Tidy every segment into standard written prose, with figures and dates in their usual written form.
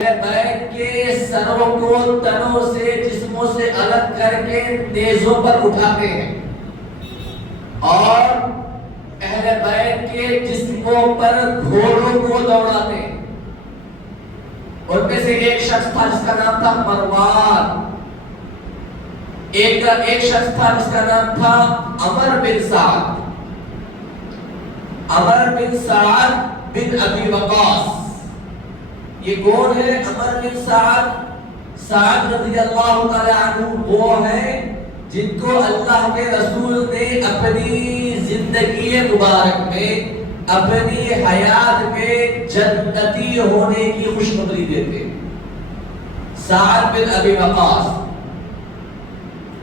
بیت کے سروں کو تنوں سے جسموں سے الگ کر کے نیزوں پر اٹھاتے ہیں اور اہل بیت کے جسموں پر گھوڑوں کو دوڑاتے ہیں۔ ان میں سے ایک شخص تھا جس کا نام تھا مروان، ایک شخص تھا جس کا نام تھا عمر بن سعد، عمر بن سعد بن ابی وقاص۔ یہ کون ہے عمر بن سعد؟ سعد رضی اللہ تعالی عنہ وہ ہیں جن کو اللہ کے رسول نے اپنی زندگی مبارک میں، اپنی حیات میں جنتی ہونے کی خوشخبری دیتے۔ سعد بن ابی وقاص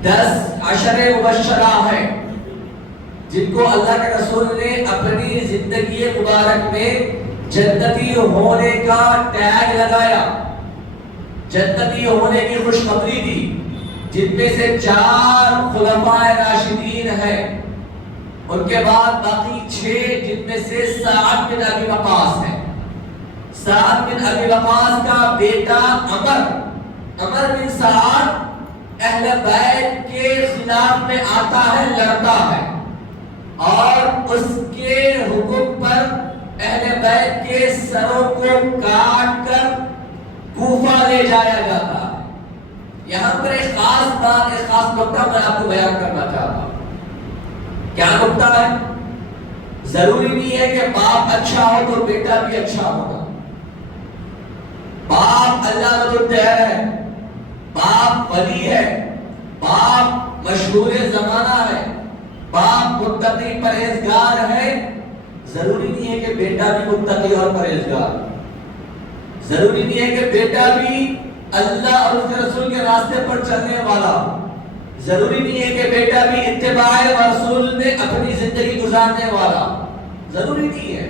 10 عشرے مبشرہ ہیں جن کو اللہ کے رسول نے اپنی زندگی مبارک میں جنتی ہونے کا ٹیگ لگایا، جنتی ہونے کی خوشخبری دی، جن میں سے 4 خلفائے راشدین ہیں، ان کے بعد باقی 6 جن میں سے سعد بن ابی وقاص ہے۔ سعد بن ابی وقاص کا بیٹا عمر بن سعد اہل بیت کے خلاف میں آتا ہے، لڑتا ہے اور اس کے حکم پر اہل بیت کے سروں کو کاٹ کر کوفہ لے جایا جاتا ہے۔ یہاں پر ایک خاص نقطہ میں آپ کو بیان کرنا چاہتا ہوں۔ کیا نقطہ ہے؟ ضروری نہیں ہے کہ باپ اچھا ہو تو بیٹا بھی اچھا ہوگا۔ باپ اللہ مددگار ہے، باپ ولی ہے، باپ مشہور زمانہ ہے، باپ متقی پرہیزگار ہے، ضروری نہیں ہے کہ بیٹا بھی متقی اور پرہیزگار، ضروری نہیں ہے کہ بیٹا بھی اللہ اور اس کے رسول کے راستے پر چلنے والا، ضروری نہیں ہے کہ بیٹا بھی اتباع رسول میں اپنی زندگی گزارنے والا، ضروری نہیں ہے۔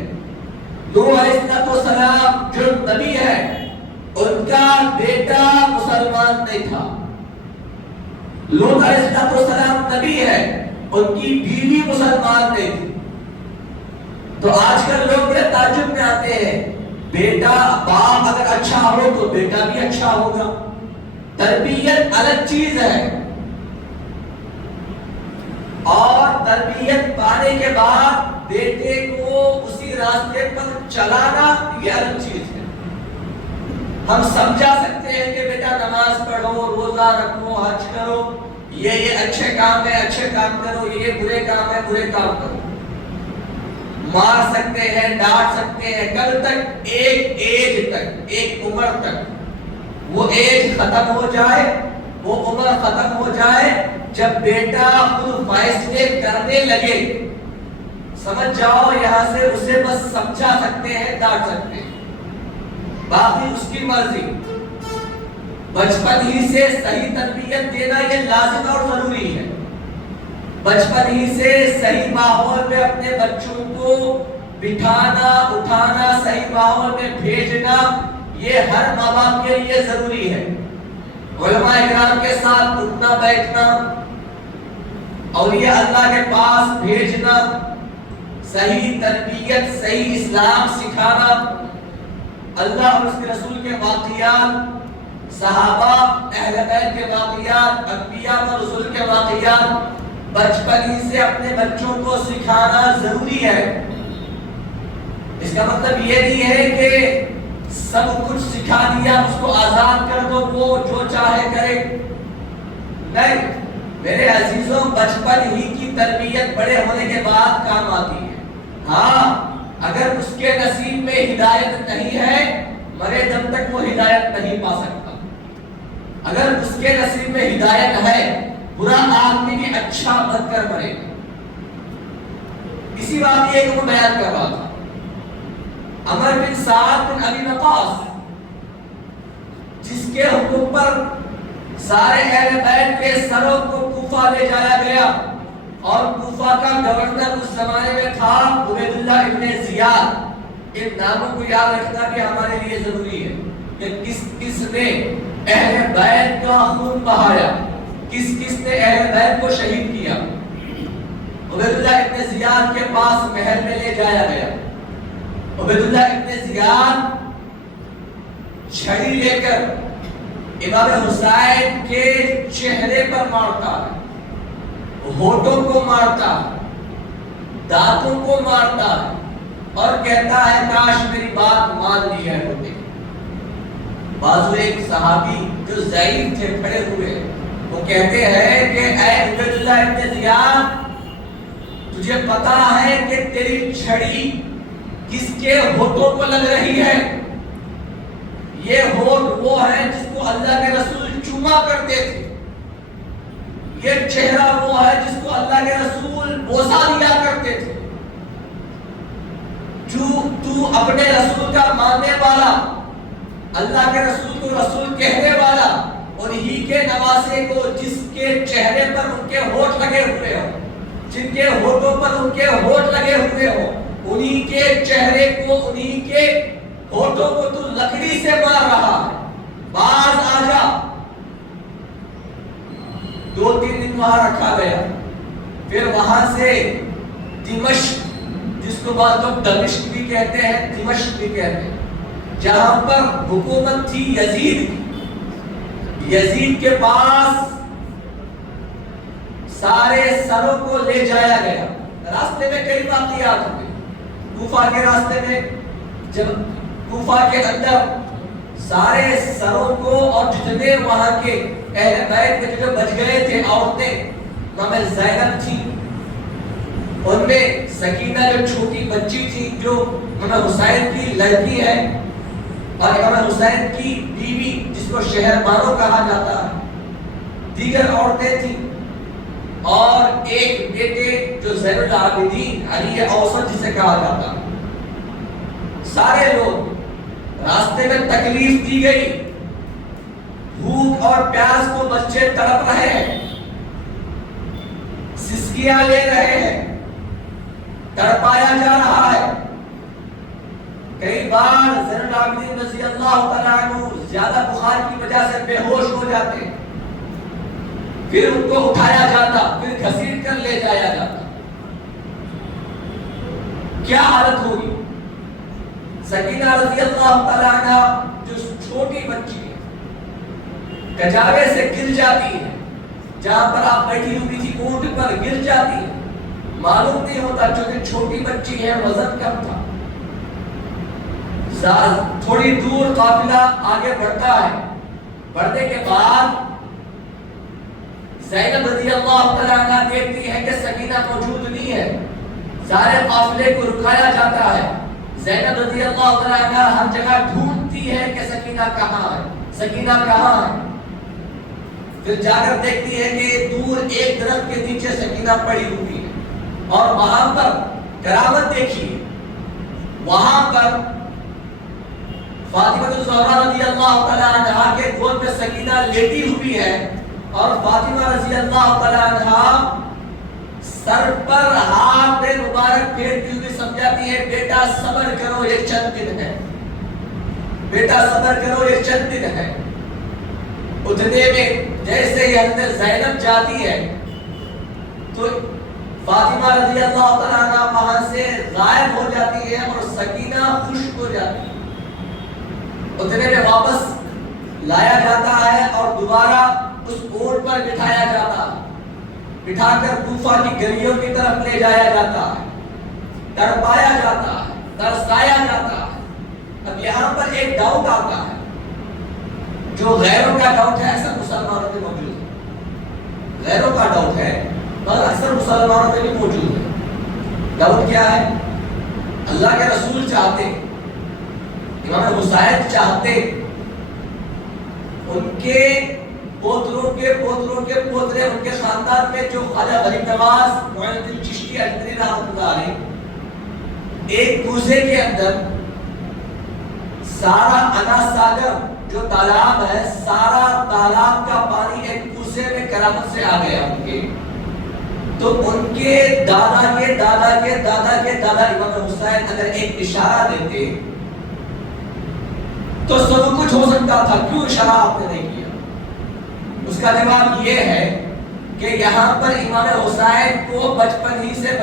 نوح علیہ السلام جو نبی ہے ان کا بیٹا مسلمان نہیں تھا، لوط علیہ السلام نبی ہے ان کی بیوی مسلمان نہیں تھی۔ تو آج کل لوگ بڑے تعجب میں آتے ہیں، بیٹا باپ اگر اچھا ہو تو بیٹا بھی اچھا ہوگا۔ تربیت الگ چیز ہے اور تربیت پانے کے بعد بیٹے کو اسی راستے پر چلانا یہ الگ چیز ہے۔ ہم سمجھا سکتے ہیں کہ بیٹا نماز پڑھو، روزہ رکھو، حج کرو، یہ اچھے کام ہے، اچھے کام کرو، یہ برے کام ہے، برے کام کرو، مار سکتے ہیں، ڈانٹ سکتے ہیں، کل تک ایک ایج تک، ایک عمر تک وہ ایج ختم ہو جائے، وہ عمر ختم ہو جائے جب بیٹا خود فیصلے کرنے لگے، سمجھ جاؤ یہاں سے اسے بس سمجھا سکتے ہیں، ڈانٹ سکتے ہیں، باقی اس کی مرضی۔ بچپن ہی سے صحیح تربیت دینا یہ لازم اور ضروری ہے۔ بچپن ہی سے صحیح ماحول میں اپنے بچوں کو بٹھانا، اٹھانا، صحیح ماحول میں بھیجنا یہ ہر ماں باپ کے لیے ضروری ہے۔ علماء اکرام کے ساتھ اٹھنا بیٹھنا، اولیاء اللہ کے پاس بھیجنا، صحیح تربیت، صحیح اسلام سکھانا، اللہ اور اس کے رسول کے واقعات، صحابہ اہل بیت کے واقعات، انبیاء اور رسول کے واقعات بچپن ہی سے اپنے بچوں کو سکھانا ضروری ہے۔ اس کا مطلب یہ نہیں ہے کہ سب کچھ سکھا دیا، اس کو آزاد کر دو، وہ جو چاہے کرے، نہیں میرے عزیزوں، بچپن ہی کی تربیت بڑے ہونے کے بعد کام آتی ہے۔ ہاں اگر اس کے نصیب میں ہدایت نہیں ہے، مرے دم تک وہ ہدایت نہیں پا سکتا۔ اگر اس کے نصیب میں ہدایت ہے، برا آدمی بھی اچھا بن کر مرے۔ اسی واقعے کو میں بیان کر رہا تھا۔ عمر بن سعد بن ابی وقاص جس کے حکم پر سارے اہل بیت کے سروں کو کوفہ لے جایا گیا، اور کوفہ کا گورنر اس زمانے میں تھا عبید اللہ ابن زیاد۔ ان ناموں کو یاد رکھنا بھی ہمارے لیے ضروری ہے کہ کس کس نے اہل بیت کا خون بہایا، کس کس نے اہل بیت کو شہید کیا۔ عبید اللہ ابن زیاد کے پاس محل میں لے جایا گیا۔ عبید اللہ ابن زیاد چھڑی لے کر امام حسین کے چہرے پر مارتا ہے، ہونٹوں کو مارتا ہے، دانتوں کو مارتا ہے اور کہتا ہے کاش میری بات مان لی ہے ہوتے۔ بازو ایک صحابی جو ضعیف تھے کھڑے ہوئے، وہ کہتے ہیں کہ اے عبیداللہ ابن زیاد، تجھے پتا ہے کہ تیری چھڑی کس کے ہونٹوں کو لگ رہی ہے؟ یہ ہونٹ وہ ہے جس کو اللہ کے رسول چوما کرتے تھے، یہ چہرہ وہ ہے جس کو اللہ کے رسول بوسہ دیا کرتے تھے۔ تو اپنے رسول کا ماننے والا، اللہ کے رسول کو رسول کہنے والا، انہی کے نواسے کو جس کے چہرے پر ان کے ہونٹ لگے ہوئے ہو، جن کے ہونٹوں پر ان کے ہونٹ لگے ہوئے ہو، انہی کے چہرے کو، انہی کے ہونٹوں کو تو لکڑی سے مار رہا ہے، باز آ جا۔ 2-3 دن وہاں رکھا گیا، پھر وہاں سے دمشق، جس کو بعض لوگ دمشق بھی کہتے ہیں، دمشق بھی کہتے ہیں، جہاں پر حکومت تھی یزید کی، یزید کے پاس سارے سروں کو لے جایا گیا۔ راستے میں کئی واقعات ہوئے، کوفہ کے راستے میں، جب کوفہ کے اندر سارے سروں کو اور جتنے وہاں کے اہل بیت کے جو بچ گئے تھے، عورتیں، نام زینب تھی، ان میں سکینہ جو چھوٹی بچی تھی جو امام حسین کی لڑکی ہے، اور امام حسین کی بیوی جس کو شہر بانو کہا جاتا ہے، دیگر عورتیں تھیں، اور ایک بیٹے جو زین العابدین علی اوسط جسے کہا جاتا ہے۔ سارے لوگ، راستے میں تکلیف دی گئی، بھوک اور پیاس کو بچے تڑپ رہے ہیں، سسکیاں لے رہے ہیں، تڑپایا جا رہا ہے۔ کئی بار زین العابدین رضی اللہ تعالیٰ عنہ زیادہ بخار کی وجہ سے بے ہوش ہو جاتے، پھر ان کو اٹھایا جاتا، پھر گھسیٹ کر لے جایا جاتا۔ کیا حالت ہوگی؟ سکینہ رضی اللہ تعالیٰ عنہ جو چھوٹی بچی ہے، کجاوے سے گر جاتی ہے، جہاں پر آپ بیٹھی ہوئی تھی اونٹ پر گر جاتی ہے، معلوم نہیں ہوتا چونکہ چھوٹی بچی ہے، وزن کم تھا۔ تھوڑی دور قافلہ آگے بڑھتا ہے، بڑھنے کے بعد زینب رضی اللہ تعالیٰ عنہ دیکھتی ہے کہ سکینہ موجود نہیں ہے، سارے قافلے کو رکایا جاتا ہے۔ زینب رضی اللہ تعالیٰ عنہ ہر جگہ ڈھونڈتی ہے کہ سکینہ کہاں ہے، سکینہ کہاں ہے۔ پھر جا کر دیکھتی ہے کہ دور ایک درخت کے نیچے سکینہ پڑی ہوئی ہے، اور وہاں پر کرامت دیکھی، وہاں پر فاطمہ الزہرا رضی اللہ تعالیٰ عنہ کے گود میں سکینہ لیٹی ہوئی ہے، اور فاطمہ رضی اللہ تعالیٰ عنہ سر پر ہاتھ مبارک پھیرتی ہوئی سمجھاتی ہے، بیٹا صبر کرو یہ چند دن ہے، بیٹا صبر کرو یہ چند دن ہے۔ اتنے میں جیسے ہی حضرت زینب جاتی ہے تو فاطمہ رضی اللہ تعالیٰ عنہ وہاں سے غائب ہو جاتی ہے، اور سکینہ خشک ہو جاتی ہے۔ اتنے میں واپس لایا جاتا ہے اور دوبارہ اس اونٹ پر بٹھایا جاتا ہے، بٹھا کر کوفہ کی گلیوں کی طرف لے جایا جاتا ہے، تڑپایا جاتا ہے، ترسایا جاتا ہے۔ اب یہاں پر ایک ڈاؤٹ آتا ہے، جو غیروں کا ڈاؤٹ ہے اکثر مسلمانوں میں موجود ہے، غیروں کا ڈاؤٹ ہے مگر اکثر مسلمانوں میں بھی موجود ہے۔ ڈاؤٹ کیا ہے؟ اللہ کے رسول چاہتے، امام حسین چاہتے، ان کے پوتروں کے پوتروں کے پوترے، ان کے خاندان میں جو خواجہ غریب نواز معین الدین چشتی اجمیری رحمۃ اللہ علیہ، ایک کوزے کے اندر سارا انا ساگر جو تالاب ہے، سارا تالاب کا پانی ایک کوزے میں کرامت سے آ گیا ان کے، تو ان کے دادا کے دادا کے دادا کے دادا امام حسین اگر ایک اشارہ دیتے تو سب کچھ ہو سکتا تھا، کیوں اشارہ آپ نے نہیں کیا؟ اس کا جواب یہ ہے کہ یہاں پر امام حسین کو بچپن ہی سے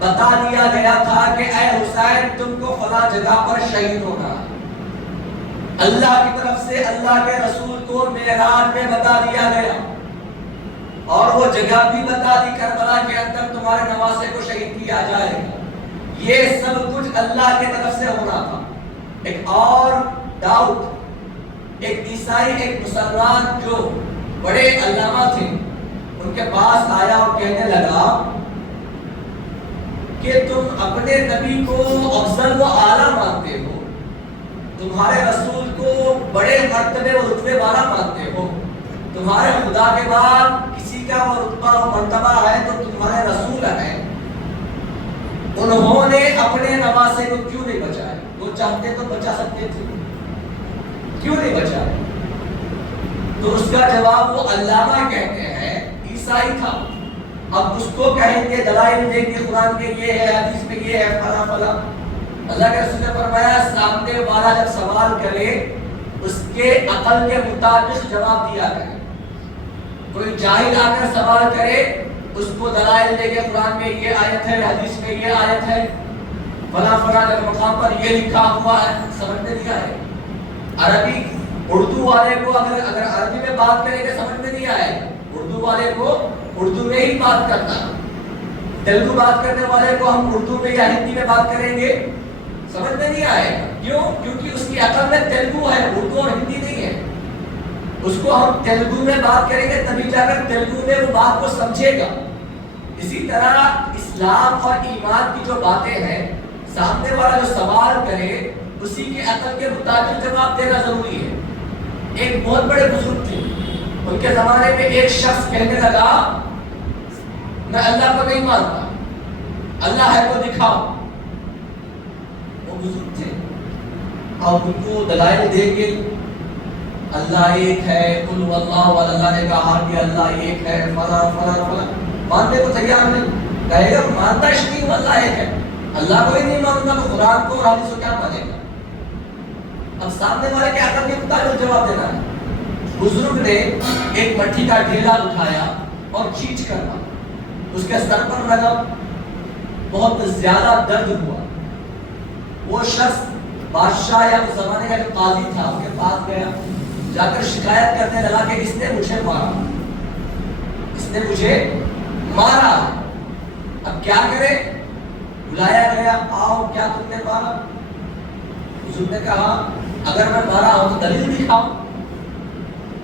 بتا دیا گیا تھا کہ اے حسین تم کو فلاں جگہ پر شہید ہونا ہے، اللہ کی طرف سے اللہ کے رسول کو معراج میں بتا دیا گیا اور وہ جگہ بھی بتا دی کربلا کے اندر تمہارے نواسے کو شہید کیا جائے گا. یہ سب کچھ اللہ کی طرف سے ہونا تھا. ایک اور داؤد ایک عیسائی ایک مسلمان جو بڑے علامہ تھے ان کے پاس آیا اور کہنے لگا کہ تم اپنے نبی کو افضل و اعلیٰ مانتے ہو, تمہارے رسول کو بڑے مرتبے و رتبے والا مانتے ہو, تمہارے خدا کے بعد کسی کا وہ رتبہ و مرتبہ ہے تو تمہارے رسول ہیں. انہوں نے اپنے نواسے کو کیوں نہیں بچایا؟ وہ چاہتے تو بچا سکتے تھے, کیوں نہیں بچایا؟ تو اس کا جواب وہ علامہ کہتے ہیں عیسائی تھا. اب اس کو کہیں گے دلائل دیں گے قرآن کے یہ ہے حدیث میں یہ ہے فلاں فلاں. اللہ کے رسول نے فرمایا سامنے والا جب سوال کرے اس کے عقل کے مطابق جواب دیا کرے. کوئی جاہل آ کر سوال کرے اس کو دلائل دے کے قرآن میں یہ آیت ہے حدیث میں یہ آیت ہے فلاں فلاں مقام پر یہ لکھا ہوا ہے, سمجھ میں نہیں آئے. عربی اردو والے کو اگر عربی میں بات کریں گے سمجھ میں نہیں آئے. اردو والے کو اردو میں ہی بات کرنا, تیلگو بات کرنے والے کو ہم اردو میں یا ہندی میں بات کریں گے سمجھ میں نہیں آئے گا. کیوں؟ کیونکہ اس کی عقل میں تیلگو ہے, اردو اور ہندی نہیں ہے. اس کو ہم تیلگو میں بات کریں گے تبھی جا کر تیلگو میں وہ بات کو سمجھے گا. اسی طرح اسلام اور ایمان کی جو باتیں ہیں سامنے والا جو سوال کرے اسی کی عقل کے مطابق جواب دینا ضروری ہے. ایک بہت بڑے بزرگ تھے, ان کے زمانے میں ایک شخص کہنے لگا میں اللہ کو نہیں مانتا, اللہ ہے کو دکھاؤ. وہ بزرگ تھے اور ان کو دلائل دیں گے اللہ ایک ہے, قل واللہ, اللہ نے کہا کہ اللہ ایک ہے, فلاں فلاں فلاں, ماننے کو تیار نہیں. کہے گا مانتا اس لیے اللہ ایک ہے, اللہ کو ہی نہیں مانتا تو قرآن کو اور حدیث کو کیا مانے گا؟ اب سامنے والے کے عقل کے مطابق جواب دینا ہے. بزرگ نے ایک مٹی کا ڈھیلا اٹھایا اور کھینچ کر اس کے سر پر لگا, بہت زیادہ درد ہوا. وہ شخص بادشاہ یا اس زمانے کا جو قاضی تھا اس کے پاس گیا, جا کر شکایت کرنے لگا کہ اس نے مجھے مارا, اس نے مجھے مارا. اب کیا کرے؟ بلایا گیا, آؤ کیا تم نے مارا؟ بزرگ نے کہا اگر میں مارا ہوں تو دلیل دکھاؤ,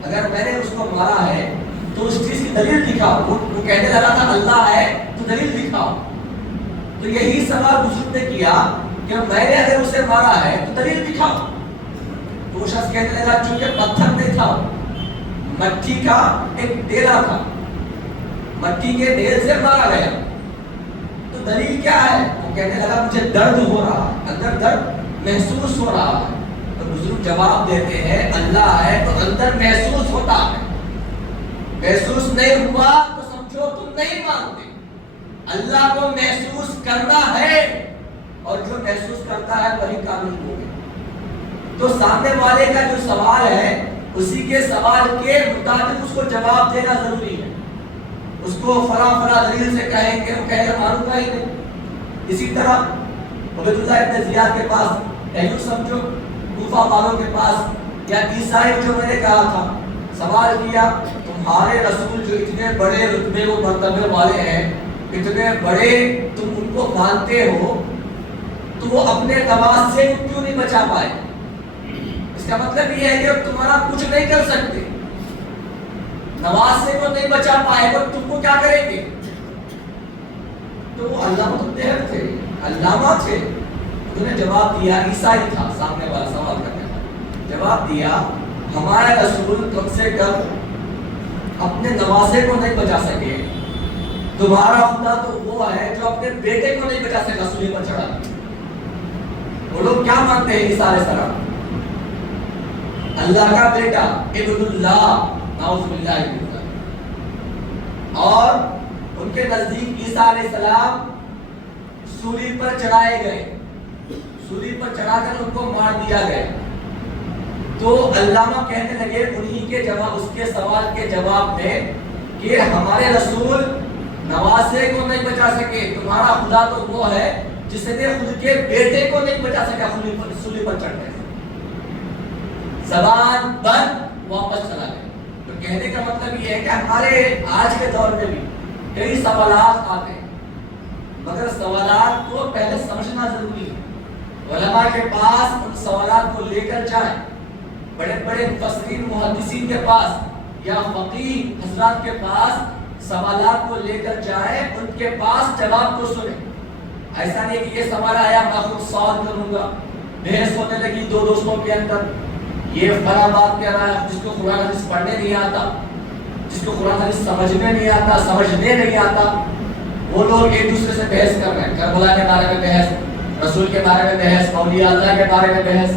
اگر میں نے اس کو مارا ہے تو اس چیز کی دلیل دکھاؤ. وہ کہنے لگا تھا اللہ ہے تو دلیل دکھاؤ. تو یہی سوال بزرگ نے کیا کہ میں نے اگر اسے مارا ہے تو دلیل دکھاؤ. تو وہ شخص کہنے لگا چونکہ پتھر نہیں تھا, مٹی کا ایک ڈیلا تھا, مٹی کے ڈیل سے مارا گیا, تو دلیل کیا ہے؟ وہ کہنے لگا مجھے درد ہو رہا ہے, اندر درد محسوس ہو رہا ہے. تو بزرگ جواب دیتے ہیں اللہ ہے تو اندر محسوس ہوتا ہے, محسوس نہیں ہوا تو سمجھو تم نہیں مانتے. اللہ کو محسوس کرنا ہے اور جو محسوس کرتا ہے وہی کامل ہو گیا. تو سامنے والے کا جو سوال ہے اسی کے سوال کے مطابق اس کو جواب دینا ضروری ہے. اس کو فلاں فلاں دلیل سے کہیں گے وہ کہے گا معلوم کا ہی نہیں. اسی طرح عبید اللہ ابن زیاد کے پاس یا یوں سمجھو کوفہ والوں کے پاس یا عیسائی جو میں نے کہا تھا سوال کیا تمہارے رسول جو اتنے بڑے رتبے و مرتبے والے ہیں, اتنے بڑے, تم ان کو مانتے ہو تو وہ اپنے نواز سے کیوں نہیں بچا پائے؟ اس کا مطلب یہ ہے کہ تمہارا کچھ نہیں کر سکتے, نواز سے کو نہیں بچا پائے تو تم کو کیا کریں گے؟ تو وہ علامہ الدہر تھے, علامہ تھے. انہوں نے جواب دیا, عیسائی تھا سامنے والا سوال کرنے والا, جواب دیا ہمارا رسول کم سے کم اپنے نوازے کو نہیں بچا سکے, تمہارا خدا تو وہ ہے جو اپنے بیٹے کو نہیں بچا سکا سولی پر چڑھا. وہ لوگ کیا مانتے ہیں عیسیٰ علیہ السلام اللہ کا بیٹا, ابن اللہ, نعوذ باللہ من ذالک. اور ان کے نزدیک عیسیٰ علیہ السلام سولی پر چڑھائے گئے, سولی پر چڑھا کر ان کو مار دیا گیا. تو علامہ کہنے لگے انہی کے جواب, اس کے سوال کے جواب میں کہ ہمارے رسول نواسے کو نہیں بچا سکے, تمہارا خدا تو وہ ہے جس نے خود کے بیٹے کو نہیں بچا سکا سولی پر چڑھنے سے. زبان بند واپس چلا گیا. تو کہنے کا مطلب یہ ہے کہ ہمارے آج کے دور میں بھی کئی سوالات آتے ہیں، مگر سوالات کو پہلے سمجھنا ضروری ہے. علماء کے پاس ان سوالات کو لے کر جائیں، بڑے بڑے مفسرین محدثین کے پاس یا فقیہ حضرات کے پاس سوالات کو لے کر جائیں، ان کے پاس جواب کو سنیں. ایسا نہیں کہ یہ سوال آیا میں خود سوال کروں گا، بحث ہونے لگی دو دوستوں کے اندر، یہ فلاں بات کہہ رہا ہے جس کو قرآن حدیث پڑھنے نہیں آتا، جس کو قرآن حدیث سمجھنے نہیں آتا، سمجھنے نہیں آتا، وہ لوگ ایک دوسرے سے بحث کر رہے ہیں. کربلا کے بارے میں بحث، رسول کے بارے میں بحث، اولیاء اللہ کے بارے میں بحث،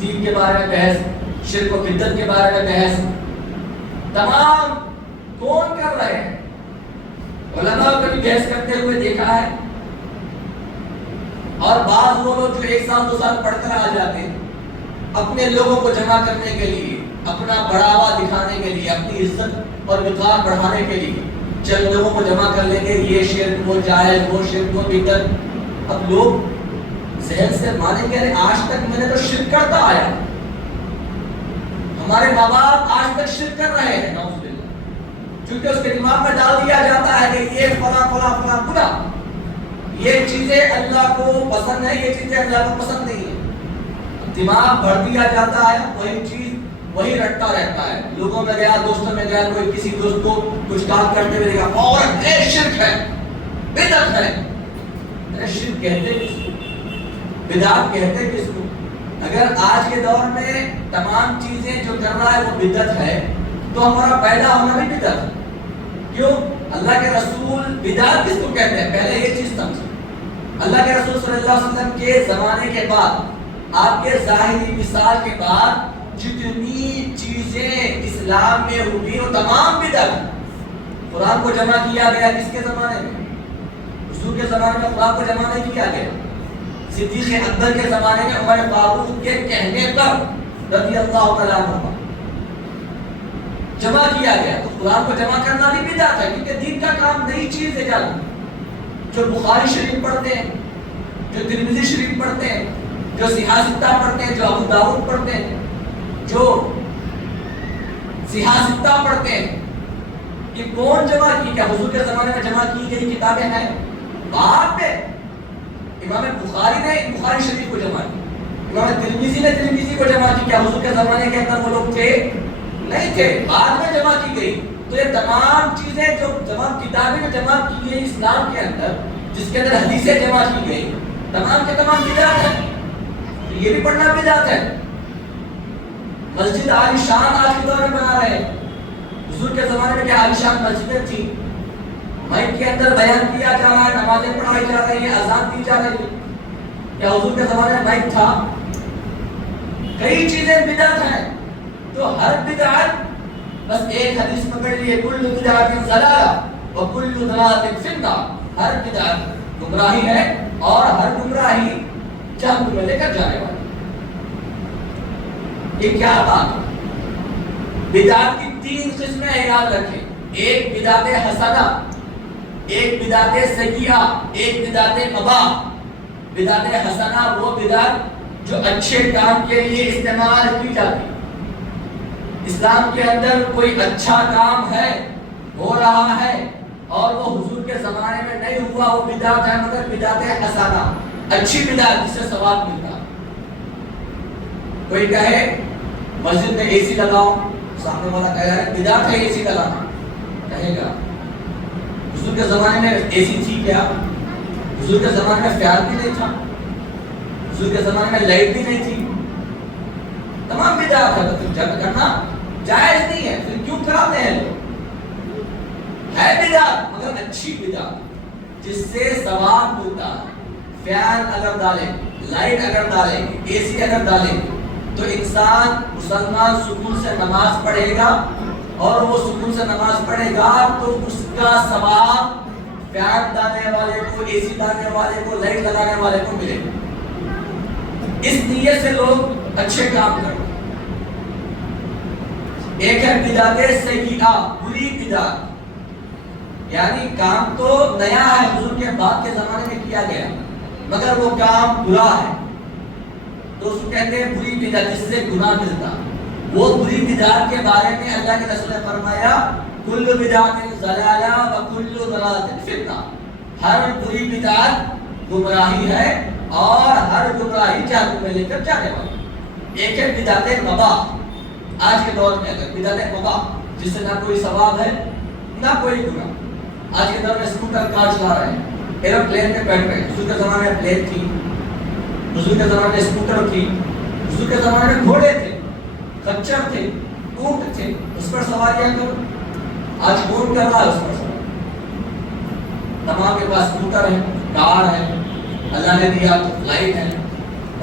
دین کے بارے میں بحث، شرک و بدعت کے بارے میں بحث. تمام کون کر رہے ہیں؟ علماء کو کبھی بحث کرتے ہوئے دیکھا ہے؟ اور بعض وہ لوگ جو ایک سال دو سال پڑھ کر آ جاتے ہیں، اپنے لوگوں کو جمع کرنے کے لیے، اپنا بڑھاوا دکھانے کے لیے، اپنی عزت اور وقار بڑھانے کے لیے چند لوگوں کو جمع کر لیں گے، یہ شرک وہ جائز، وہ شرک وہ بدعت. اب لوگ ذہن سے مانیں گے آج تک میں نے تو شرک کرتا آیا، ہمارے ماں باپ آج تک شرک کر رہے ہیں، نعوذ باللہ. کیونکہ اس کے دماغ میں ڈال دیا جاتا ہے کہ یہ فلاں فلاں فلاں گناہ، یہ چیزیں اللہ کو پسند ہے، یہ چیزیں اللہ کو پسند نہیں ہے. دماغ بھر دیا جاتا ہے، وہی چیز وہی رٹتا رہتا ہے. لوگوں میں گیا، دوستوں میں گیا، کوئی کسی دوست کو کچھ کام کرتے ہوئے دیکھا اور یہ شرک ہے، بدعت ہے. شرک کہتے کس کو؟ بدعت کہتے کس کو؟ اگر آج کے دور میں تمام چیزیں جو کر رہا ہے وہ بدعت ہے تو ہمارا پیدا ہونا بھی بدعت ہے. کیوں؟ اللہ کے رسول بدعت کس کو کہتے ہیں؟ پہلے یہ چیز سمجھیں. اللہ کے رسول صلی اللہ علیہ وسلم کے زمانے کے بعد، آپ کے ظاہری مثال کے بعد جتنی چیزیں اسلام میں ہوئی وہ تمام بدعت. قرآن کو جمع کیا گیا کس کے زمانے میں؟ حضور کے زمانے میں قرآن کو جمع نہیں کیا گیا. صدیق اکبر کے زمانے میں عمر فاروق کے کہنے پر رضی اللہ تعالیٰ عنہ جمع کیا گیا. تو قرآن کو جمع کرنا بھی بدعت ہے، کیونکہ دین کا کام نئی چیز ہے. جو بخاری شریف پڑھتے ہیں، جو ترمذی شریف پڑھتے ہیں، جو صحیح ستہ پڑھتے ہیں، جو ابو داؤد پڑھتے ہیں، جو صحیح ستہ پڑھتے ہیں، یہ کون جمع کی؟ کیا حضور کے زمانے میں جمع کی گئی کتابیں ہیں؟ بعد میں امام بخاری نے بخاری شریف کو جمع کی، امام ترمذی نے ترمذی کو جمع کی. کیا حضور کے زمانے کے اندر وہ لوگ تھے؟ نہیں تھے، بعد میں جمع کی گئی. تو یہ تمام چیزیں جو تمام کتابیں جمع کی گئی اسلام کے اندر، جس کے اندر حدیثیں جمع کی گئی، تمام کے تمام بدعت ہے. یہ بھی پڑھنا بدعت ہے. مسجد عالی شان آج کے دور میں بنا رہے ہیں. حضور کے زمانے میں کیا عالی شان مسجدیں تھیں؟ مائک کے اندر بیان کیا جا رہا ہے، نمازیں پڑھائی جا رہی ہیں، اذان دی جا رہی ہے. کیا حضور کے زمانے میں مائک تھا؟ کئی چیزیں بدعت ہیں. تو ہر بدعت بس ایک حدیث پکڑ لیے، کل بدعت ضلالہ وکل ضلالۃ فی النار. ہر بدعت گمراہی ہے اور ہر گمراہی جہنم میں لے کر جانے والی. یہ کیا بات ہے؟ بدعت کی تین قسمیں ہیں، یاد رکھیں. ایک بدعت حسنہ، ایک بدعت سیئہ، ایک بدعت مباح. بدعت حسنہ وہ بدعت جو اچھے کام کے لیے استعمال کی جاتی. اسلام کے اندر کوئی اچھا کام ہے، ہو رہا ہے اور وہ حضور کے زمانے میں نہیں ہوا، وہ بدعت ہے. مگر بدعت حسنہ، اچھی بدعت جس سے ثواب ملتا. کوئی کہے مسجد میں اے سی لگاؤ، سامنے والا کہہ رہا ہے بدعت ہے اے سی لگانا، کہے گا حضور کے زمانے میں اے سی تھی کیا؟ حضور کے زمانے میں فیان بھی نہیں تھا، حضور کے زمانے میں لائٹ بھی نہیں تھی. تمام بدعت ہے. تو جمع کرنا جائز نہیں ہے، پھر کیوں کراتے ہیں لوگ؟ ہے بدعت مگر اچھی بدعت جس سے ثواب ملتا ہے. فیان اگر ڈالیں، لائٹ اگر ڈالیں، اے سی اگر ڈالیں تو انسان مسلمان سکون سے نماز پڑھے گا، اور وہ سکون سے نماز پڑھے گا تو اس کا ثواب فیان ڈالنے والے کو، اے سی ڈالنے والے کو، لائٹ لگانے والے کو ملے گا. اس نیت سے لوگ اچھے کام کرتے. ایک ہے بدعت سیئہ، بری بدعت، یعنی کام تو نیا ہے، حضور کے بعد کے زمانے میں کیا گیا مگر وہ کام برا ہے، تو اس کو کہتے ہیں بری بدعت جس سے گناہ ملتا. وہ بری بدعت کے بارے میں اللہ کے رسول نے فرمایا کل بدعت ضلالہ و کل ضلالۃ فی النار، ہر بری بدعت گمراہی ہے اور ہر گمراہی جہنم میں لے کر جانے والی۔ ایک ہے بدعت وبا، آج کے دور میں اگر بدعت وبا جس سے نہ کوئی ثواب ہے نہ کوئی گناہ، آج کے دور میں اسکوٹر کار چلا رہے ہیں، ایروپلین میں بیٹھ رہے ہیں، حضور کے زمانے میں پلین تھی، حضور کے زمانے میں اسکوٹر تھی، حضور کے زمانے میں گھوڑے تھے، خچر تھے، اونٹ تھے، اس پر سواریاں کرو۔ آج کون کر رہا ہے اس پر سواری؟ تمام کے پاس اسکوٹر ہے، کار ہے، اللہ نے دیا تو فلائٹ ہے،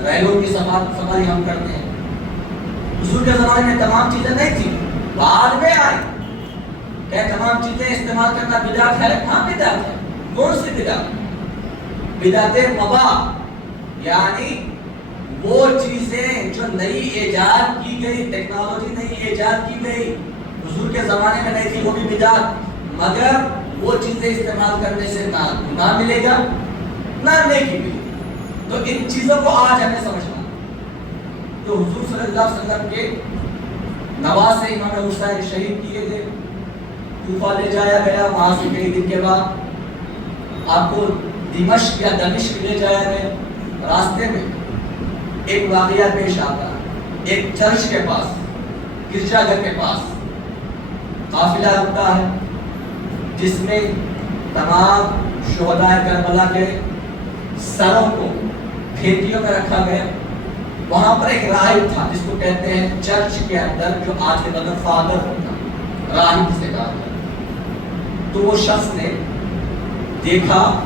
ریلوں کی سواری ہم کرتے ہیں۔ حضور کے زمانے میں تمام چیزیں نہیں تھی، بعد میں آئی۔ کہ تمام چیزیں استعمال کرنا بدعت ہے؟ ہاں بدعت ہے۔ کون سی بدعت؟ بدعت وبا، یعنی وہ چیزیں جو نئی ایجاد کی گئی، ٹیکنالوجی نئی ایجاد کی گئی، حضور کے زمانے میں نہیں تھی، وہ بھی بدعت، مگر وہ چیزیں استعمال کرنے سے نہ گناہ ملے گا نہ نیکی ملے گی۔ تو ان چیزوں کو آج ہمیں سمجھنا، تو حضور صلی اللہ علیہ وسلم کے نواسے امام حسین شہید کیے گئے، کوفہ لے جایا گیا، وہاں سے کئی دن کے بعد آپ کو دمشق یا دمشق لے جایا گیا۔ راستے میں ایک واقعہ پیش آتا ہے، ایک چرچ کے پاس، گرجا گھر کے پاس قافلہ رکتا ہے جس میں تمام شہداء کربلا کے سروں کو پھیتیوں میں رکھا گیا۔ وہاں پر ایک راہب تھا جس کو کہتے ہیں چرچ کے اندر جو آج کے دور فادر ہوتا، راہب سے کہا جاتا۔ تو وہ شخص نے دیکھا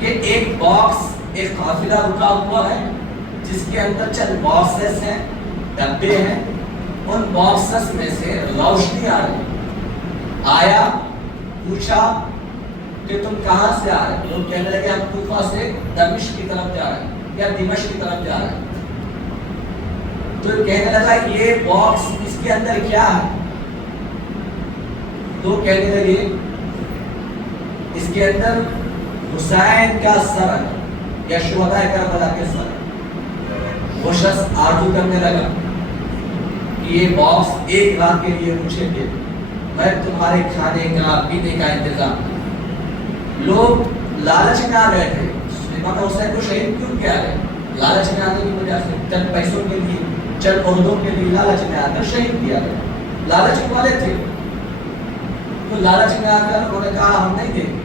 کہ ایک باکس، ایک قافلہ رکا ہوا ہے جس کے اندر چند باکسز ہیں، ڈبے ہیں، ان باکسز میں سے روشنی آ رہی۔ آیا، پوچھا کہ تم کہاں سے آ رہے؟ لوگ کہنے لگے ہم کوفہ سے دمشق کی طرف جا رہے ہیں یا دمشق کی طرف جا رہے ہیں۔ تو کہنے لگا یہ باکس اس کے اندر کیا ہے؟ تو کہنے لگے اس کے اندر حسین کا سر ہے یا شہداء کربلا کے سر ہے۔ وہ شخص آرزو کرنے لگا کہ یہ باکس ایک رات کے لیے مجھے دے، میں تمہارے کھانے کا پینے کا انتظام کروں۔ لوگ لالچ میں آ گئے تھے، امام حسین کو شہید کیوں کیا گیا؟ لالچ میں آنے کی وجہ سے، چند پیسوں کے لیے، چند عہدوں کے لیے لالچ میں آ کر شہید کیا گیا۔ لالچ والے تھے تو لالچ میں آ کر انہوں نے کہا ہم نہیں دیں گے،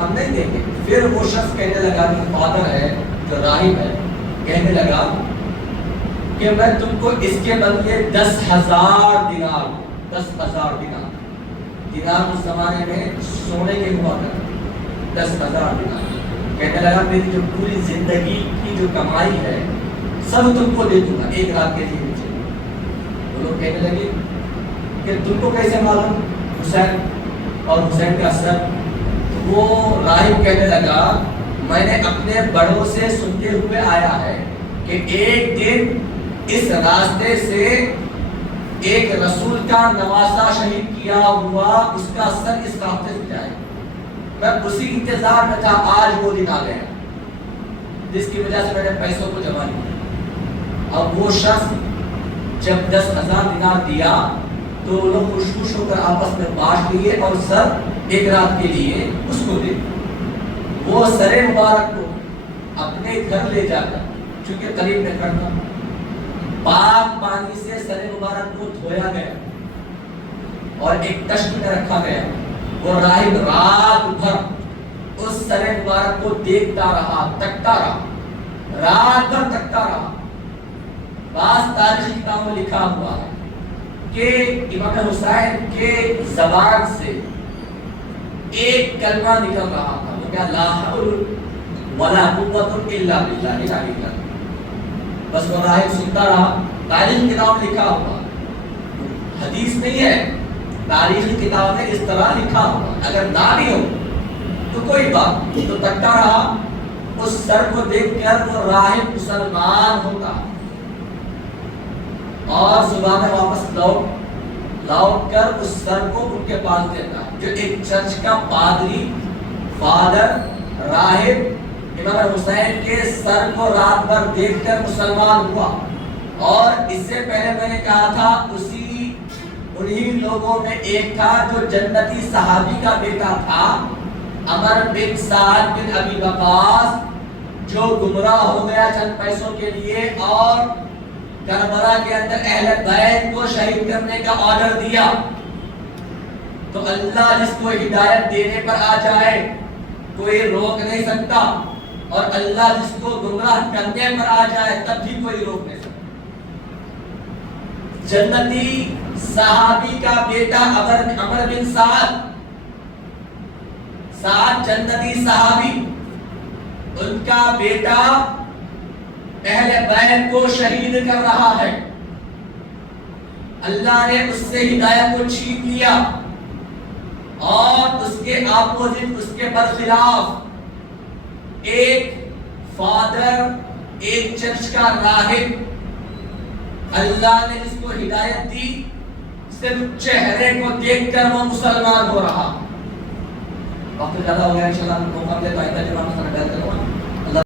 ہم نہیں دیں گے۔ پھر وہ شخص کہنے لگا کہ فادر ہے جو راہب ہے، کہنے لگا کہ میں تم کو اس کے بدلے 10,000 دینار، 10,000 دینار، دینار اس زمانے میں سونے کے ہوا کرتے، 10,000 دینار۔ کہنے لگا میری جو پوری زندگی کی جو کمائی ہے سب تم کو دے دوں گا، ایک رات کے لیے مجھے۔ وہ لوگ کہنے لگے کہ تم کو کیسے معلوم حسین اور حسین کا سر؟ وہ راہب کہنے لگا میں نے اپنے بڑوں سے سنتے ہوئے آیا ہے کہ ایک دن اس راستے سے ایک رسول کا نواسا شہید کیا ہوا، اس کا سر اس راستے سے جائے۔ میں اسی انتظار میں تھا، آج وہ دن آ گیا جس کی وجہ سے میں نے پیسوں کو جمع کیا۔ اب وہ شخص جب 10,000 دینار دیا تو لوگ خوش خوش ہو کر آپس میں بانٹ لیے اور سر ایک رات کے لیے اس کو دے۔ وہ سر مبارک کو اپنے گھر لے جا کر، چونکہ قریب میں گھر تھا، پاک پانی سے سر مبارک کو دھویا گیا اور ایک تشت میں رکھا گیا۔ وہ راہب رات بھر اس سر مبارک کو دیکھتا رہا، تکتا رہا، رات بھر تکتا رہا۔ بعض تاریخی کتابوں میں لکھا ہوا ہے کہ امام حسین کے زبان سے ایک کلمہ نکل رہا تھا، وہ کیا؟ لا حول ولا قوت الا باللہ العلی العظیم۔ بس وہ راہب سنتا رہا۔ تاریخی کتاب میں لکھا ہوا، حدیث نہیں ہے، تاریخی کتاب میں اس طرح لکھا ہوا۔ اگر نہ بھی ہو تو کوئی بات، تو تکتا رہا۔ اس سر کو دیکھ کر وہ راہب مسلمان ہوتا اور صبح میں واپس لوٹ کر اس سر کو ان کے پاس دیتا، جو ایک چرچ کا پادری، فادر، راہب امام حسین کے سر کو رات بھر دیکھ کر مسلمان ہوا اور اس سے پہلے میں نے کہا تھا انہی لوگوں میں ایک تھا جو جنتی صحابی کا بیٹا تھا، عمر بن سعد بن ابی وقاص، جو گمراہ ہو گیا چند پیسوں کے لیے اور کربلا کے اندر اہل بیت کو شہید کرنے کا آرڈر دیا۔ تو اللہ جس کو ہدایت دینے پر آ جائے کوئی روک نہیں سکتا، اور اللہ جس کو گمراہ کرنے پر آ جائے تب بھی کوئی روک نہیں سکتا۔ جنتی صحابی کا بیٹا عمر بن سعد جنتی صحابی، ان کا بیٹا اہل بیت کو شہید کر رہا ہے۔ اللہ نے اس سے ہدایت کو چھین لیا اور اس کے اپوزٹ، اس کے برخلاف ایک فادر، ایک چرچ کا راہب، اللہ نے جس کو ہدایت دی صرف چہرے کو دیکھ کر وہ مسلمان ہو رہا۔ وقت زیادہ ہو گیا، انشاءاللہ موقع دے تو آئندہ جب ہم سنڈال کروں